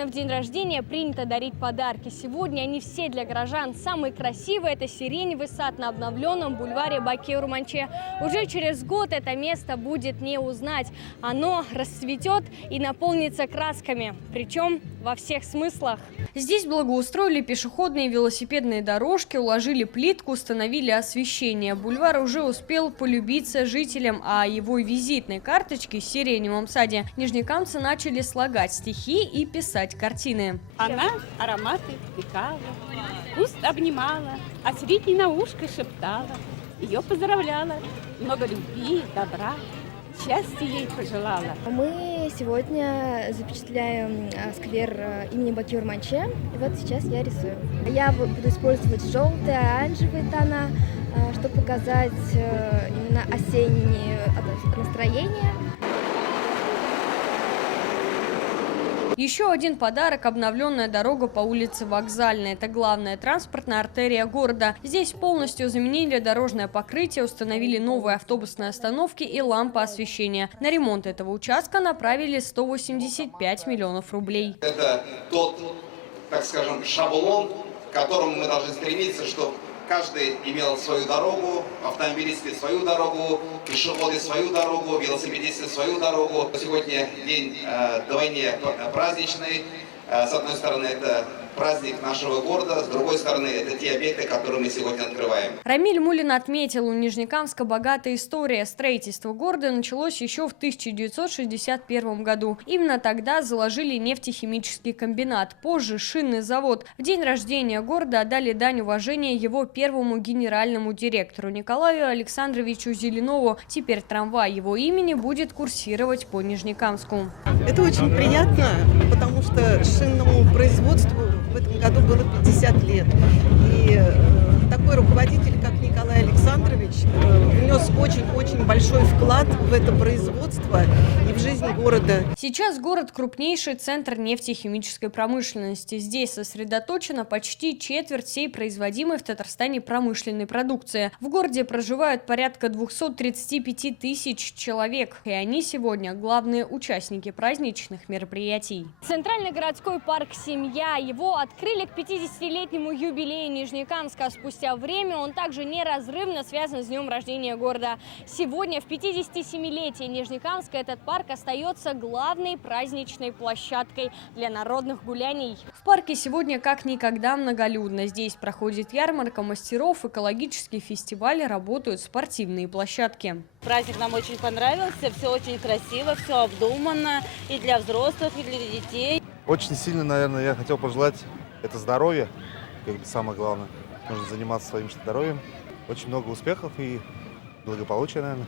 Обычно в день рождения принято дарить подарки. Сегодня они все для горожан. Самый красивый – это сиреневый сад на обновленном бульваре Бакир-Манче. Уже через год это место будет не узнать. Оно расцветет и наполнится красками, причем во всех смыслах. Здесь благоустроили пешеходные и велосипедные дорожки, уложили плитку, установили освещение. Бульвар уже успел полюбиться жителям, а его визитной карточки в сиреневом саде нижнекамцы начали слагать стихи и писать картины. Она ароматы вдыхала, куст обнимала, а средний на ушко шептала. Ее поздравляла, много любви, добра, счастья ей пожелала. Мы сегодня запечатляем сквер имени Бакир-Манче. И вот сейчас я рисую. Я буду использовать желтые, оранжевые тона, чтобы показать именно осеннее настроение. Еще один подарок – обновленная дорога по улице Вокзальной. Это главная транспортная артерия города. Здесь полностью заменили дорожное покрытие, установили новые автобусные остановки и лампы освещения. На ремонт этого участка направили 185 миллионов рублей. Это тот, так скажем, шаблон, к которому мы должны стремиться, чтобы каждый имел свою дорогу, автомобилисты свою дорогу, пешеходы свою дорогу, велосипедисты свою дорогу. Сегодня день вдвойне праздничный. С одной стороны, это праздник нашего города, с другой стороны, это те объекты, которые мы сегодня открываем. Рамиль Мулин отметил, у Нижнекамска богатая история. Строительство города началось еще в 1961 году. Именно тогда заложили нефтехимический комбинат, позже шинный завод. В день рождения города отдали дань уважения его первому генеральному директору Николаю Александровичу Зеленову. Теперь трамвай его имени будет курсировать по Нижнекамску. Это очень приятно, потому что шинному производству в этом году было 50 лет. И такой руководитель, как Николай Александрович, внес очень-очень большой вклад в это производство и в жизнь города. Сейчас город – крупнейший центр нефтехимической промышленности. Здесь сосредоточена почти четверть всей производимой в Татарстане промышленной продукции. В городе проживают порядка 235 тысяч человек, и они сегодня главные участники праздничных мероприятий. Центральный городской парк «Семья». Его открыли к 50-летнему юбилею Нижнекамска. Спустя время он также неразрывно связан с днем рождения города. Сегодня, в 57-летие Нижнекамска, этот парк остается главной праздничной площадкой для народных гуляний. В парке сегодня как никогда многолюдно. Здесь проходит ярмарка мастеров, экологические фестивали, работают спортивные площадки. Праздник нам очень понравился, все очень красиво, все обдуманно и для взрослых, и для детей. Очень сильно, наверное, я хотел пожелать это здоровье, как бы самое главное. Нужно заниматься своим здоровьем. Очень много успехов и благополучия, наверное.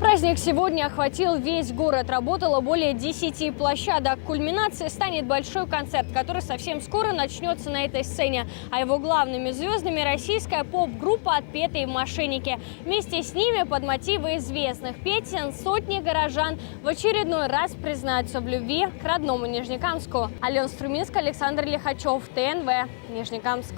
Праздник сегодня охватил весь город. Работало более 10 площадок. Кульминацией станет большой концерт, который совсем скоро начнется на этой сцене. А его главными звездами российская поп-группа «Отпетые мошенники». Вместе с ними под мотивы известных песен сотни горожан в очередной раз признаются в любви к родному Нижнекамску. Алена Струминская, Александр Лихачев, ТНВ, Нижнекамск.